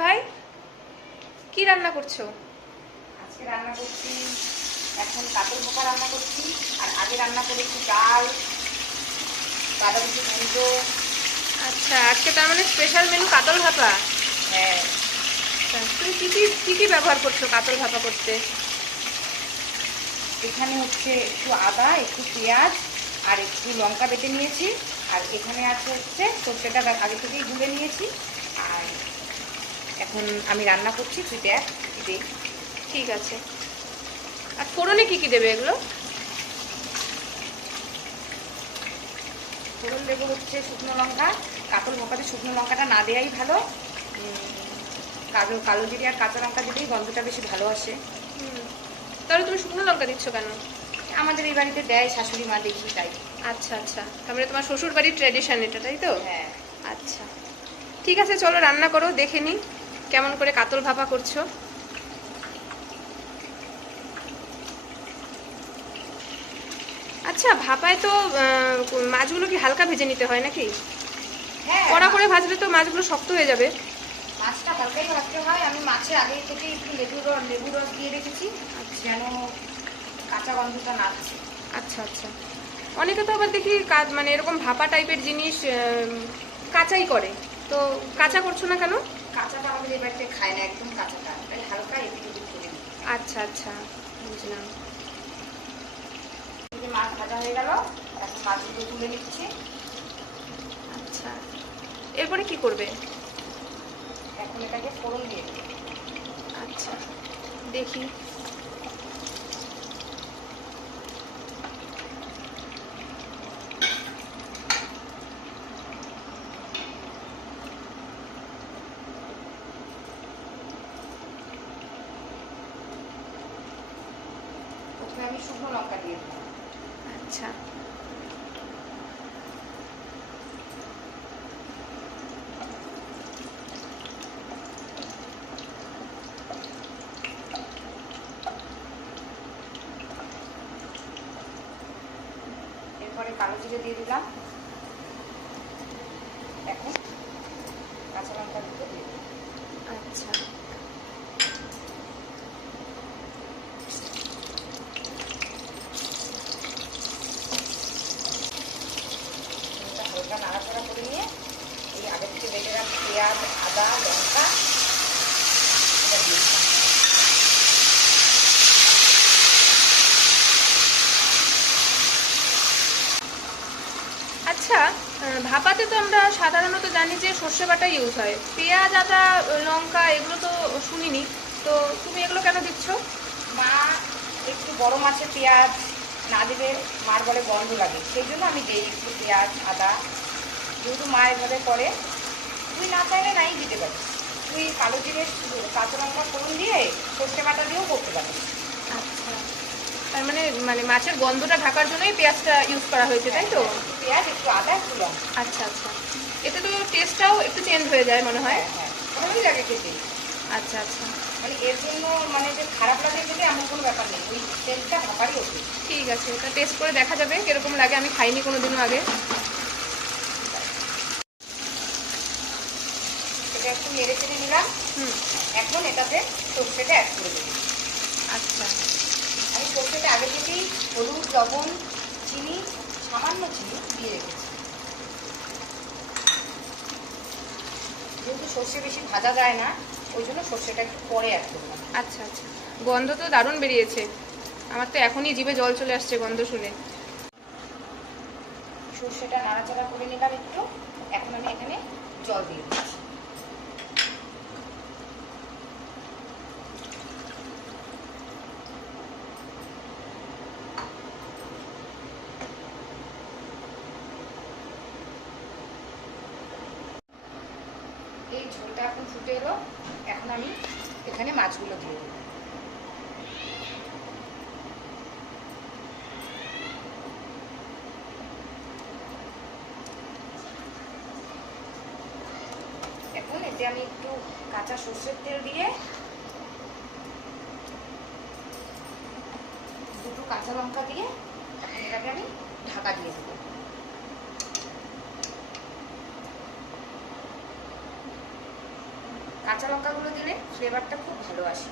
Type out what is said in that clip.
ভাই? কি রান্না করছ? আজকে রান্না করছি এখন কাতল পোকা রান্না করছি আর আগে রান্না করেছি ডাল বাঁধাকপি ঘন্ট আচ্ছা আজকে তার মানে স্পেশাল মেনু কাতল ভাপা? হ্যাঁ। আচ্ছা, তুমি কী কী কী কি ব্যবহার করছ কাতল ভাপা করতে? এখানে হচ্ছে একটু আদা একটু পেঁয়াজ আর একটু লঙ্কা বেটে নিয়েছি। আর এখানে আছে হচ্ছে সর্ষেটা আগে থেকেই গুলে নিয়েছি। এখন আমি রান্না করছি তুই দেখ ঠিক আছে। আর ফোড়নে কি কি দেবে এগুলো? ফোড়ন দেবো হচ্ছে শুকনো লঙ্কা কাতল ভোপাতে শুকনো লঙ্কাটা না দেওয়াই ভালো। কালো কালো জিরে আর কাঁচা লঙ্কা দিলেই গন্ধটা বেশি ভালো আসে। হুম। তাহলে তুমি শুকনো লঙ্কা দিচ্ছ কেন? আমাদের এই বাড়িতে দেয় শাশুড়ি মা দেখি তাই। আচ্ছা আচ্ছা। তারপরে তোমার শ্বশুর বাড়ির ট্র্যাডিশন এটা তাই তো? হ্যাঁ। আচ্ছা। ঠিক আছে চলো রান্না করো দেখে নি কেমন করে কাতল ভাপা করছ? আচ্ছা ভাপায় তো মাছগুলো কি হালকা ভেজে নিতে হয় নাকি? হ্যাঁ কড়া করে ভাজলে তো মাছগুলো শক্ত হয়ে যাবে। মাছটা হালকাই ভাজতে হয়। আমি মাছে আগে থেকে একটু লেবুর রস লেবুর রস দিয়ে রেখেছি। যেন কাঁচা গন্ধটা না থাকে আচ্ছা আচ্ছা। অনেকে তো আবার দেখি মানে এরকম ভাপা টাইপের জিনিস কাঁচাই করে। তো কাঁচা করছ না কেন? কাঁচাটা আমাদের এই বাড়িতে খায় না একদম কাঁচাটা। তাই হালকা এদিক ওদিক করে আচ্ছা আচ্ছা বুঝলাম। এই যে মাছ ভাজা হয়ে গেল এখন মাছগুলো তুলে নিচ্ছি। আচ্ছা এরপরে কি করবে? এখন এটাকে ফোড়ন দিয়ে আচ্ছা দেখি। প্রথমে আমি শুকনো লঙ্কা দিয়ে দিই আচ্ছা। এরপরে কালো জিরে দিয়ে দিলাম। এখন কাঁচা লঙ্কা দুটো দিয়ে দিই আচ্ছা এটা হালকা নাড়াচাড়া করে নিয়ে এই আগে থেকে বেটে রাখা পেঁয়াজ আদা লঙ্কা এটা দিয়ে দিলাম আচ্ছা ভাপাতে তো আমরা সাধারণত জানি যে সর্ষে বাটা ইউজ হয়। পেঁয়াজ, আদা, লঙ্কা এগুলো তো শুনিনি। তো তুমি এগুলো কেন দিচ্ছ? মা, একটু বড় মাছের পেঁয়াজ না দিলে মার বলে গন্ধ লাগে। সেই জন্য আমি দিই একটু পেঁয়াজ, আদা। যেহেতু মা এভাবে করে, তুই না চাইলে নাই দিতে পারিস। তুই কালো জিরে, কাঁচা লঙ্কা, ফোড়ন দিয়ে সর্ষে বাটা দিয়েও করতে পারিস। মানে মানে মাছের গন্ধটা ঢাকার জন্যই পেঁয়াজটা ইউজ করা হয়েছে তাই তো? পেঁয়াজ একটু আদা একটু আচ্ছা আচ্ছা। এতে তো টেস্টটাও একটু চেঞ্জ হয়ে যায় মনে হয়। হ্যাঁ হ্যাঁ ভালোই লাগে খেতে। আচ্ছা আচ্ছা। মানে এর জন্য মানে যে খারাপ লাগে খেতে এমন কোনো ব্যাপার নেই। ওই তেলটা ভাপারই ওঠে ঠিক আছে এটা টেস্ট করে দেখা যাবে কীরকম লাগে আমি খাইনি কোনো দিনও আগে। এটা একটু নেড়ে চেড়ে নিলাম। হুম। এখন এটাতে সর্ষেটা অ্যাড করে দেবো আচ্ছা আমি সর্ষেটা আগে থেকেই হলুদ লবণ চিনি সামান্য চিনি দিয়ে রেখেছি যেহেতু সর্ষে বেশি ভাজা যায় না ওই জন্য সর্ষেটা একটু পরে অ্যাড করলাম আচ্ছা আচ্ছা। গন্ধ তো দারুণ বেরিয়েছে। আমার তো এখনই জিভে জল চলে আসছে গন্ধ শুনে। সর্ষেটা নাড়াচাড়া করে নিলাম একটু। এখন আমি এখানে জল দিয়ে দিচ্ছি। এই ঝোলটা এখন ফুটে এলো। এখন আমি এখানে মাছগুলো দিয়ে দেবো। এখন এতে আমি একটু কাঁচা সর্ষের তেল দিয়ে দুটো কাঁচা লঙ্কা দিয়ে এটাকে আমি ঢাকা দিয়ে দেবো। কাঁচা লঙ্কাগুলো দিলে ফ্লেভারটা খুব ভালো আসে।